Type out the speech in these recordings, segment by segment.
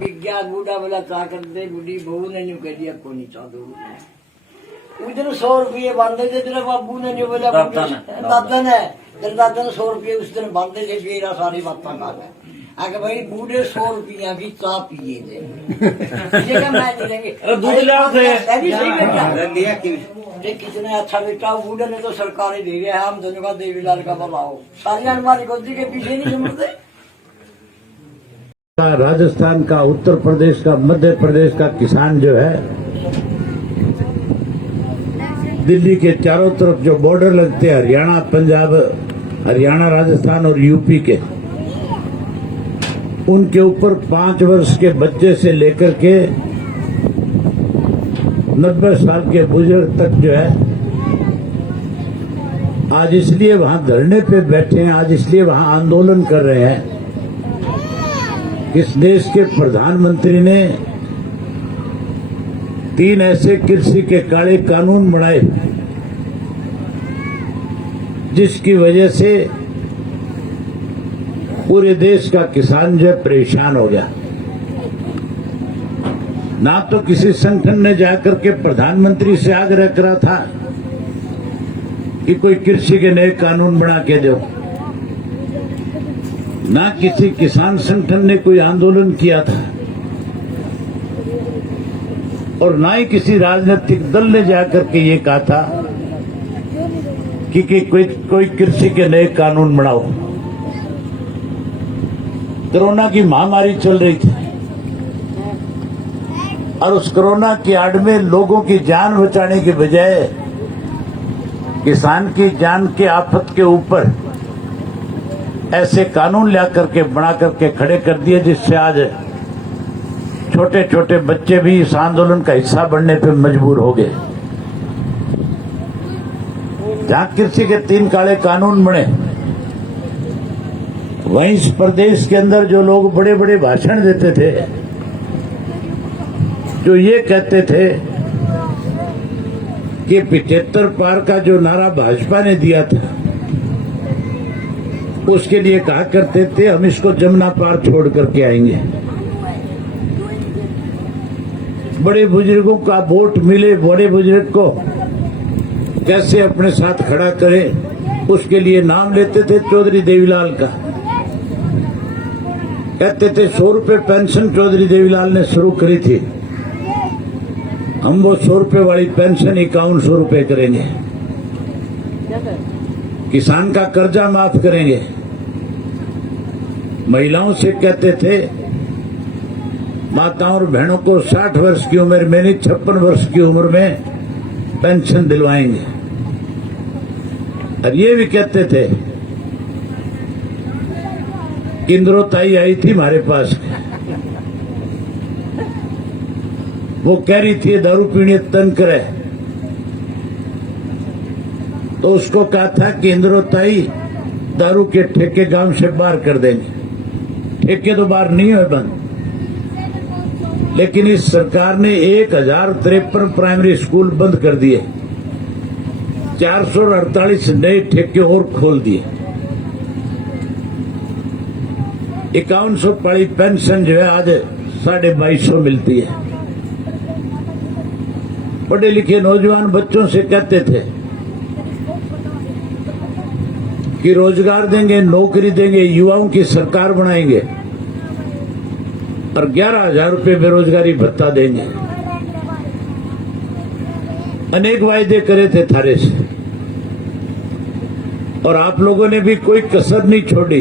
विज्ञान बूढ़ा बोला चा कर दे बूढ़ी बहू ने न्यू कह दिया को नहीं चाह दो उधर 100 रुपये बांधे थे तेरे बाबू ने न्यू बोला दादा ने तेरे दादा ने 100 रुपये उस दिन बांधे थे मेरा सारी बातें कर आगे भाई बूढ़े 100 रुपया की चाह पिए थे मैं देंगे कितने अच्छा बेटा बूढ़े ने तो सरकार ही दे गया है हम दोनों का देवीलाल का बताओ सारी हमारी गोदी के पीछे नहीं समझते। राजस्थान का, उत्तर प्रदेश का, मध्य प्रदेश का किसान जो है दिल्ली के चारों तरफ जो बॉर्डर लगते हैं हरियाणा, पंजाब, हरियाणा, राजस्थान और यूपी के, उनके ऊपर 5 वर्ष के बच्चे से लेकर के 90 साल के बुजुर्ग तक जो है आज इसलिए वहां धरने पे बैठे हैं, आज इसलिए वहां आंदोलन कर रहे हैं। इस देश के प्रधानमंत्री ने 3 ऐसे कृषि के काले कानून बनाए जिसकी वजह से पूरे देश का किसान जो है परेशान हो गया। ना तो किसी संगठन ने जाकर के प्रधानमंत्री से आग्रह करा था कि कोई कृषि के नए कानून बना के दो, ना किसी किसान संगठन ने कोई आंदोलन किया था और ना ही किसी राजनीतिक दल ने जाकर के ये कहा था कि कोई कृषि के नए कानून बनाओ। कोरोना की महामारी चल रही थी और उस कोरोना की आड़ में लोगों की जान बचाने की बजाय किसान की जान के आफत के ऊपर ऐसे कानून ला करके बना करके खड़े कर दिए जिससे आज छोटे छोटे बच्चे भी इस आंदोलन का हिस्सा बनने पर मजबूर हो गए। जहां कृषि के 3 काले कानून बने, वहीं इस प्रदेश के अंदर जो लोग बड़े बड़े भाषण देते थे, जो ये कहते थे कि 75 पार का जो नारा भाजपा ने दिया था उसके लिए कहा करते थे हम इसको जमुना पार छोड़ करके आएंगे। बड़े बुजुर्गों का वोट मिले, बड़े बुजुर्ग को कैसे अपने साथ खड़ा करें उसके लिए नाम लेते थे चौधरी देवीलाल का। कहते थे 100 रुपये पेंशन चौधरी देवीलाल ने शुरू करी थी, हम वो 100 रुपये वाली पेंशन 5100 रुपये करेंगे, किसान का कर्जा माफ करेंगे। महिलाओं से कहते थे माताओं और बहनों को 60 वर्ष की उम्र में नहीं 56 वर्ष की उम्र में पेंशन दिलवाएंगे। और ये भी कहते थे, इंद्रोताई आई थी हमारे पास, वो कह रही थी दारू पीने तंग करे, तो उसको कहा था कि इंद्रोताई दारू के ठेके गांव से बाहर कर देंगे। ठेके तो बाहर नहीं हुए बंद, लेकिन इस सरकार ने 1053 प्राइमरी स्कूल बंद कर दिए, 448 नए ठेके और खोल दिए, 5100 पाली पेंशन जो है आज 2250 मिलती है। पढ़े लिखे नौजवान बच्चों से कहते थे कि रोजगार देंगे, नौकरी देंगे, युवाओं की सरकार बनाएंगे और 11,000 रुपये बेरोजगारी भत्ता देंगे। अनेक वायदे करे थे थारे से और आप लोगों ने भी कोई कसर नहीं छोड़ी,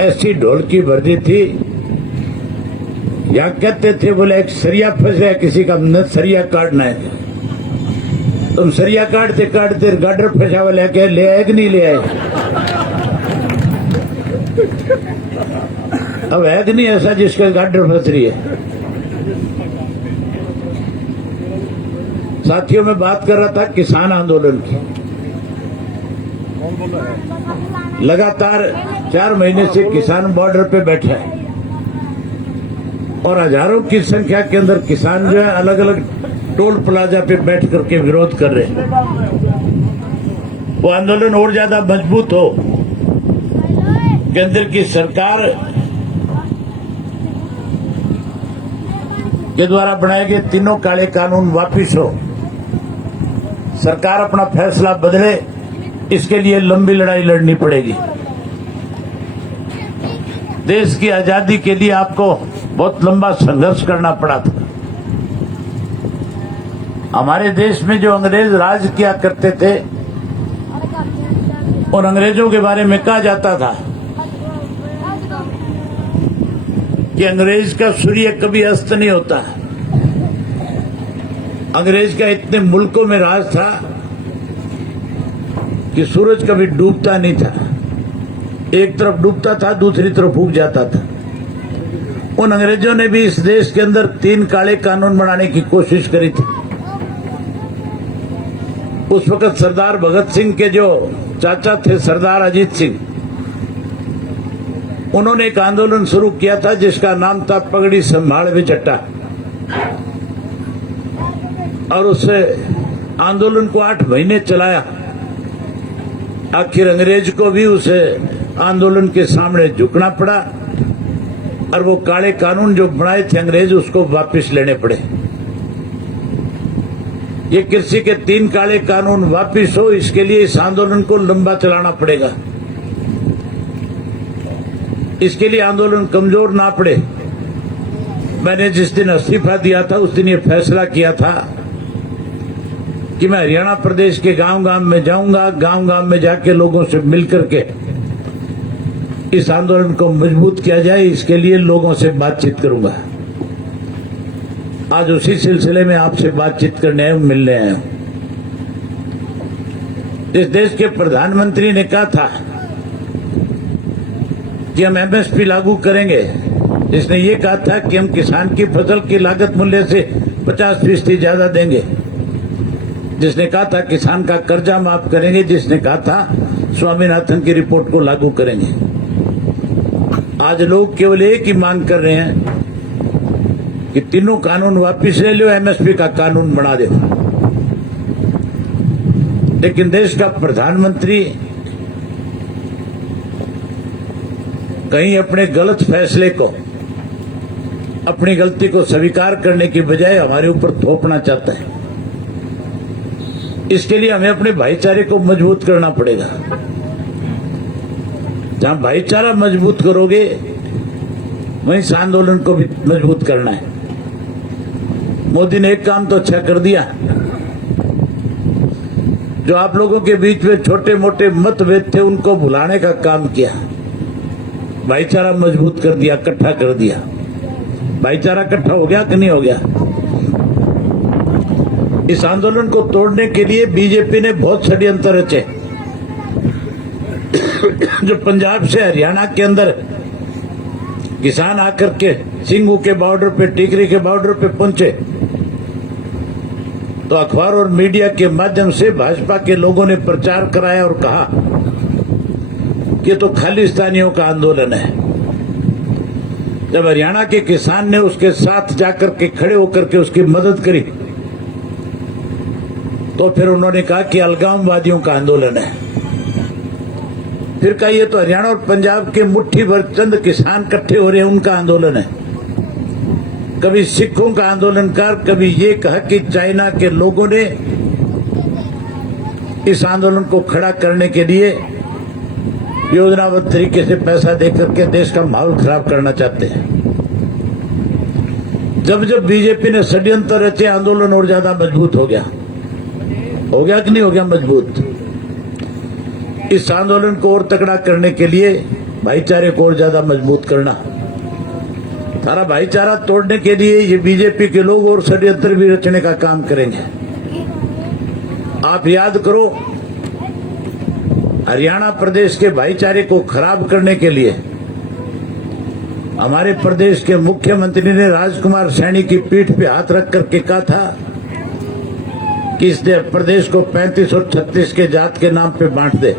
ऐसी ढोलकी भर दी थी। यहां कहते थे बोले एक सरिया फंस गया किसी का, न सरिया काटना है, तुम सरिया काटते काटते गाडर फंसा हुआ लेके ले आए कि नहीं ले आए? अब है कि नहीं ऐसा जिसका गाडर फंस रही है? साथियों में बात कर रहा था किसान आंदोलन की। लगातार 4 महीने से किसान बॉर्डर पे बैठा है और हजारों की संख्या के अंदर किसान जो है अलग अलग टोल प्लाजा पे बैठ करके विरोध कर रहे हैं। वो आंदोलन और ज्यादा मजबूत हो, केंद्र की सरकार के द्वारा बनाए गए तीनों काले कानून वापिस हो, सरकार अपना फैसला बदले, इसके लिए लंबी लड़ाई लड़नी पड़ेगी। देश की आजादी के लिए आपको बहुत लंबा संघर्ष करना पड़ा था। हमारे देश में जो अंग्रेज राज किया करते थे, और अंग्रेजों के बारे में कहा जाता था कि अंग्रेज का सूर्य कभी अस्त नहीं होता। अंग्रेज का इतने मुल्कों में राज था कि सूरज कभी डूबता नहीं था। एक तरफ डूबता था, दूसरी तरफ उग जाता था। उन अंग्रेजों ने भी इस देश के अंदर 3 काले कानून बनाने की कोशिश करी थी। उस वक्त सरदार भगत सिंह के जो चाचा थे, सरदार अजीत सिंह, उन्होंने एक आंदोलन शुरू किया था जिसका नाम था पगड़ी संभाल वे जट्टा। और उस आंदोलन को 8 महीने चलाया। आखिर अंग्रेज को भी उस आंदोलन के सामने झुकना पड़ा और वो काले कानून जो बनाए थे अंग्रेज, उसको वापस लेने पड़े। ये कृषि के 3 काले कानून वापिस हो, इसके लिए इस आंदोलन को लंबा चलाना पड़ेगा। इसके लिए आंदोलन कमजोर ना पड़े। मैंने जिस दिन इस्तीफा दिया था उस दिन ये फैसला किया था कि मैं हरियाणा प्रदेश के गांव-गांव में जाऊंगा, गांव-गांव में जाके लोगों से मिलकर के इस आंदोलन को मजबूत किया जाए, इसके लिए लोगों से बातचीत करूंगा। आज उसी सिलसिले में आपसे बातचीत करने आए, मिलने आए हूं। इस देश के प्रधानमंत्री ने कहा था कि हम एमएसपी लागू करेंगे। जिसने ये कहा था कि हम किसान की फसल की लागत मूल्य से 50% ज्यादा देंगे। जिसने कहा था किसान का कर्जा माफ करेंगे। जिसने कहा था स्वामीनाथन की रिपोर्ट को लागू करेंगे। आज लोग केवल एक ही मांग कर रहे हैं कि तीनों कानून वापिस ले लो, एमएसपी का कानून बना दो। लेकिन देश का प्रधानमंत्री कहीं अपने गलत फैसले को, अपनी गलती को स्वीकार करने की बजाय हमारे ऊपर थोपना चाहता है। इसके लिए हमें अपने भाईचारे को मजबूत करना पड़ेगा। जहां भाईचारा मजबूत करोगे, वहीं इस आंदोलन को भी मजबूत करना है। मोदी ने एक काम तो अच्छा कर दिया, जो आप लोगों के बीच में छोटे मोटे मतभेद थे उनको भुलाने का काम किया। भाईचारा मजबूत कर दिया, इकट्ठा कर दिया। भाईचारा इकट्ठा हो गया कि नहीं हो गया? इस आंदोलन को तोड़ने के लिए बीजेपी ने बहुत षड्यंत्र रचे। जो पंजाब से हरियाणा के अंदर किसान आकर के सिंघू के बॉर्डर पे, टिकरी के बॉर्डर पे पहुंचे, तो अखबार और मीडिया के माध्यम से भाजपा के लोगों ने प्रचार कराया और कहा कि तो खालिस्तानियों का आंदोलन है। जब हरियाणा के किसान ने उसके साथ जाकर के खड़े होकर के उसकी मदद करी, तो फिर उन्होंने कहा कि अलगाववादियों का आंदोलन है। फिर कहा ये तो हरियाणा और पंजाब के मुट्ठी भर चंद किसान इकट्ठे हो रहे हैं, उनका आंदोलन है। कभी सिखों का आंदोलन कर, कभी ये कहा कि चाइना के लोगों ने इस आंदोलन को खड़ा करने के लिए योजनाबद्ध तरीके से पैसा देकर के देश का माहौल खराब करना चाहते हैं। जब जब बीजेपी ने षड्यंत्र रचे, आंदोलन और ज्यादा मजबूत हो गया। हो गया कि नहीं हो गया मजबूत? इस आंदोलन को और तगड़ा करने के लिए भाईचारे को और ज्यादा मजबूत करना, सारा भाईचारा तोड़ने के लिए ये बीजेपी के लोग और षड्यंत्र भी रचने का काम करेंगे। आप याद करो, हरियाणा प्रदेश के भाईचारे को खराब करने के लिए हमारे प्रदेश के मुख्यमंत्री ने राजकुमार सैनी की पीठ पे हाथ रख करके कहा था कि इस प्रदेश को 35 और 36 के जात के नाम पे बांट दे।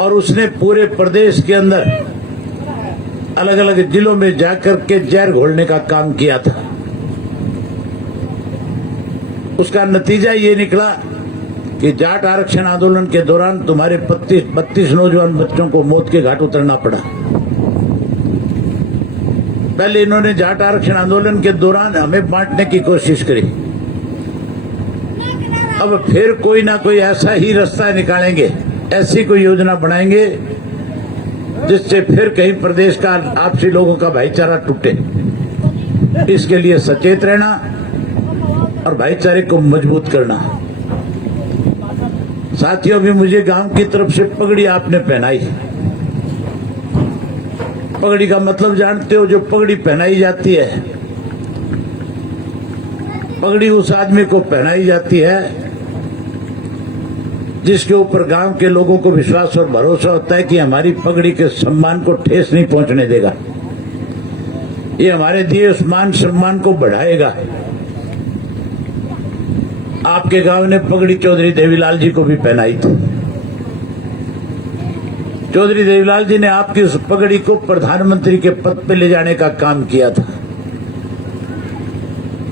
और उसने पूरे प्रदेश के अंदर अलग अलग जिलों में जाकर के जहर घोलने का काम किया था। उसका नतीजा ये निकला कि जाट आरक्षण आंदोलन के दौरान तुम्हारे 32 नौजवान बच्चों को मौत के घाट उतरना पड़ा। पहले इन्होंने जाट आरक्षण आंदोलन के दौरान हमें बांटने की कोशिश करी। अब फिर कोई ना कोई ऐसा ही रास्ता निकालेंगे, ऐसी कोई योजना बनाएंगे जिससे फिर कहीं प्रदेश का आपसी लोगों का भाईचारा टूटे। इसके लिए सचेत रहना और भाईचारे को मजबूत करना। साथियों, भी मुझे गांव की तरफ से पगड़ी आपने पहनाई। पगड़ी का मतलब जानते हो? जो पगड़ी पहनाई जाती है, पगड़ी उस आदमी को पहनाई जाती है जिसके ऊपर गांव के लोगों को विश्वास और भरोसा होता है कि हमारी पगड़ी के सम्मान को ठेस नहीं पहुंचने देगा, ये हमारे दिए उस मान सम्मान को बढ़ाएगा। आपके गांव ने पगड़ी चौधरी देवीलाल जी को भी पहनाई थी। चौधरी देवीलाल जी ने आपकी उस पगड़ी को प्रधानमंत्री के पद पे ले जाने का काम किया था।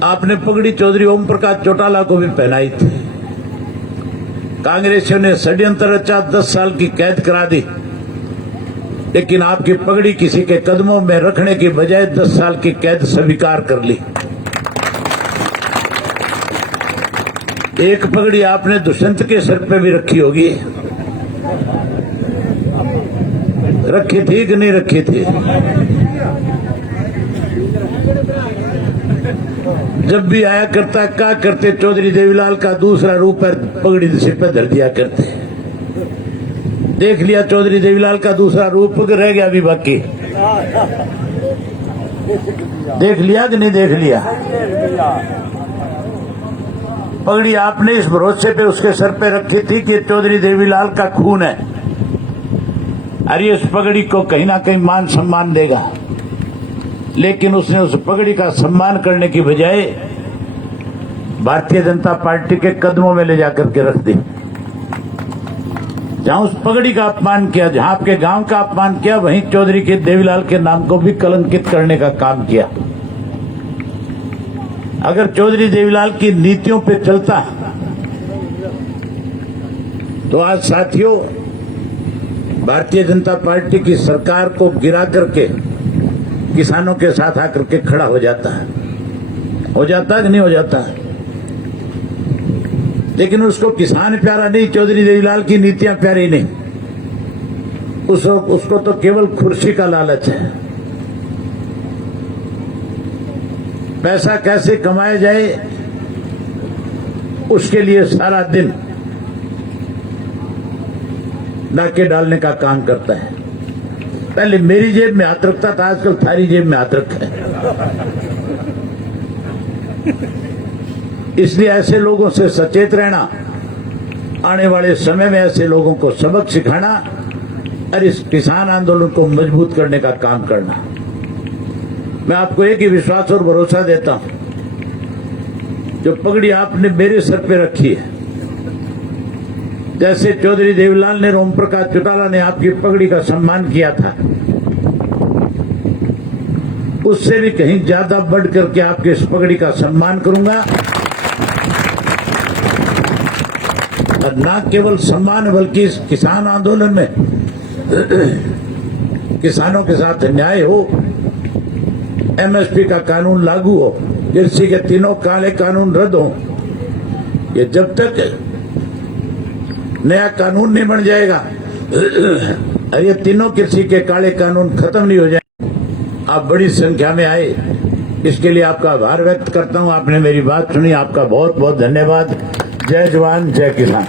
आपने पगड़ी चौधरी ओम प्रकाश चौटाला को भी पहनाई थी। कांग्रेसियों ने षड्यंत्र रचा, 10 साल की कैद करा दी, लेकिन आपकी पगड़ी किसी के कदमों में रखने की बजाय 10 साल की कैद स्वीकार कर ली। एक पगड़ी आपने दुष्यंत के सर पे भी रखी होगी, रखी थी कि नहीं रखी थी? जब भी आया करता क्या करते? चौधरी देवीलाल का दूसरा रूप पर पगड़ी सिर पर धर दिया करते। देख लिया चौधरी देवीलाल का दूसरा रूप, रह गया अभी बाकी। देख लिया कि नहीं देख लिया? पगड़ी आपने इस भरोसे पे उसके सर पे रखी थी कि चौधरी देवीलाल का खून है, अरे इस पगड़ी को कहीं ना कहीं मान सम्मान देगा। लेकिन उसने उस पगड़ी का सम्मान करने की बजाय भारतीय जनता पार्टी के कदमों में ले जाकर के रख दी। जहां उस पगड़ी का अपमान किया, जहां आपके गांव का अपमान किया, वहीं चौधरी के देवीलाल के नाम को भी कलंकित करने का काम किया। अगर चौधरी देवीलाल की नीतियों पे चलता तो आज साथियों भारतीय जनता पार्टी की सरकार को गिरा करके किसानों के साथ आकर के खड़ा हो जाता है। हो जाता कि नहीं हो जाता? लेकिन उसको किसान प्यारा नहीं, चौधरी देवीलाल की नीतियां प्यारी नहीं, उसको तो केवल कुर्सी का लालच है। पैसा कैसे कमाया जाए उसके लिए सारा दिन डाके डालने का काम करता है। पहले मेरी जेब में हाथ रखता था, आजकल थारी जेब में हाथ रखा है। इसलिए ऐसे लोगों से सचेत रहना, आने वाले समय में ऐसे लोगों को सबक सिखाना और इस किसान आंदोलन को मजबूत करने का काम करना। मैं आपको एक ही विश्वास और भरोसा देता हूं, जो पगड़ी आपने मेरे सर पे रखी है, जैसे चौधरी देवीलाल ने, ओम प्रकाश चौटाला ने आपकी पगड़ी का सम्मान किया था, उससे भी कहीं ज्यादा बढ़ करके आपके इस पगड़ी का सम्मान करूंगा। और न केवल सम्मान बल्कि इस किसान आंदोलन में किसानों के साथ न्याय हो, एमएसपी का कानून लागू हो, कृषि के तीनों काले कानून रद्द हो। ये जब तक नया कानून नहीं बन जाएगा और ये तीनों कृषि के काले कानून खत्म नहीं हो जाए। आप बड़ी संख्या में आए, इसके लिए आपका आभार व्यक्त करता हूं। आपने मेरी बात सुनी, आपका बहुत बहुत धन्यवाद। जय जवान जय किसान।